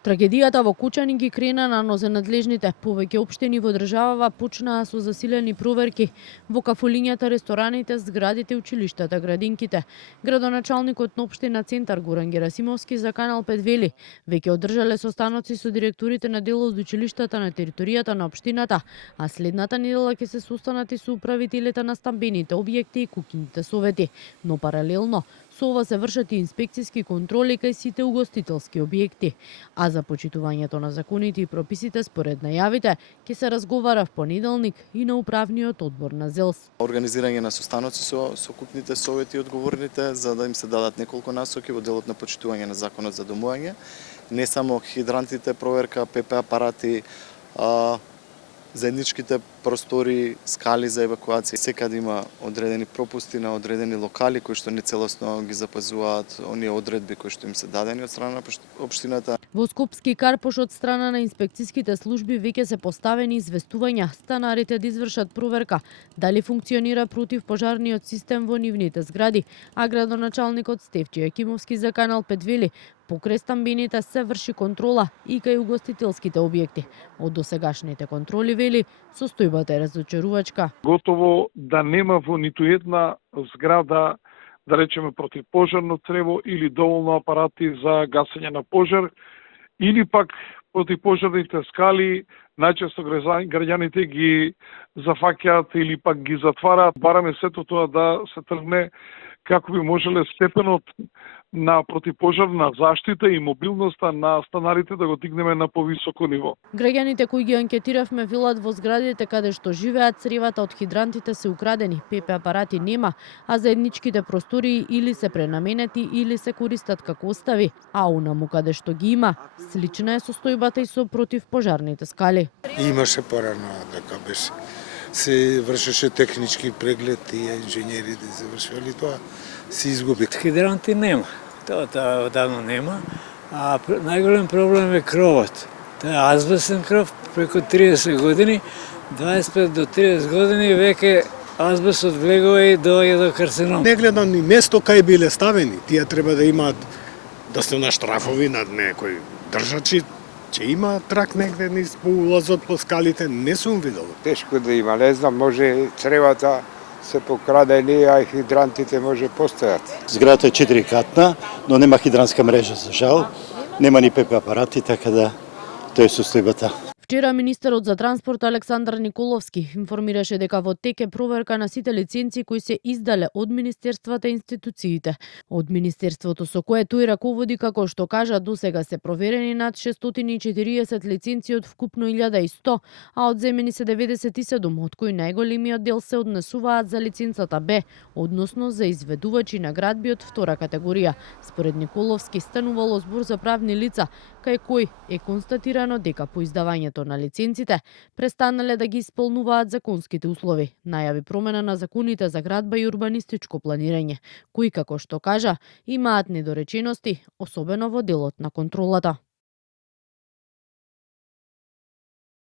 Трагедијата во Кучани ги крена на нозенадлежните. Повеќе општини во државава почнаа со засилени проверки во кафулињата, рестораните, зградите, училиштата, градинките. Градоначалникот на општина Центар Горан Герасимовски за Канал 5 вели, веќе одржале состаноци со директорите на дел од училиштата на територијата на општината, а следната недела ќе се состанат и со управителите на стамбените објекти и куќните совети. Но паралелно со ова се вршат и инспекциски контроли кај сите угостителски објекти. А за почитувањето на законите и прописите според најавите ќе се разговара в понеделник и на управниот одбор на ЗЕЛС. Организирање на состаноци со купните совети и одговорните за да им се дадат неколку насоки во делот на почитување на законот за домување, не само хидрантите, проверка, ПП апарати, заедничките простори, скали за евакуација. Секаде има одредени пропусти на одредени локали кои што нецелосно ги запазуваат оние одредби кои што им се дадени од страна на општината. Во Скопски Карпош од страна на инспекциските служби веќе се поставени известувања станарите да извршат проверка дали функционира противпожарниот систем во нивните згради, а градоначалникот Стефче Јакимовски за Канал 5 вели, покрај стамбените се врши контрола и кај угостителските објекти. Од досегашните контроли вели, состојбата е разочарувачка. Готово да нема во ниту една зграда, да речеме, противпожарно црево или доволно апарати за гасење на пожар, или пак противпожарните скали, најчесто граѓаните ги зафаќаат или пак ги затвараат. Бараме сето тоа да се тргне како би можеле степенот на противпожарна заштита и мобилноста на станарите да го дигнеме на повисоко ниво. Граѓаните кои ги анкетиравме велат во зградите каде што живеат цревата од хидрантите се украдени, ПП апарати нема, а заедничките простории или се пренаменети или се користат како остави, а унаму каде што ги има, слична е состојбата и со противпожарните скали. Имаше порано дека беше се вршеше технички преглед и инженерите се вршеле тоа, се изгуби. Хидранти нема, тоа одавно нема, а најголем проблем е кровот. Тоа е азбестен кров, преку 30 години, 25 до 30 години веќе азбестот влегува и доаѓа до карцином. Не гледам ни место кај биле ставени, тие треба да имаат да се на штрафови над некој држачи. Че има трак негде низ по улазот по скалите, не сум видел. Тешко да има, не знам, може цревата се покрадени, а и хидрантите може постојат. Зградата е 4-катна, но нема хидранска мрежа за жал, нема ни ПП апарати, така да тоа е состојбата. Вчера министерот за транспорт Александар Николовски информираше дека во тек е проверка на сите лиценци кои се издале од министерствата и институциите. Од министерството со кое тој раководи, како што кажа, досега се проверени над 640 лиценци од вкупно 1100, а одземени се 97, од кои најголемиот дел се однесуваат за лиценцата Б, односно за изведувачи на градби од втора категорија. Според Николовски станувало збор за правни лица, кај кои е констатирано дека по издавањето на лиценците престанале да ги исполнуваат законските услови. Најави промена на законите за градба и урбанистичко планирање, кои, како што кажа, имаат недоречености, особено во делот на контролата.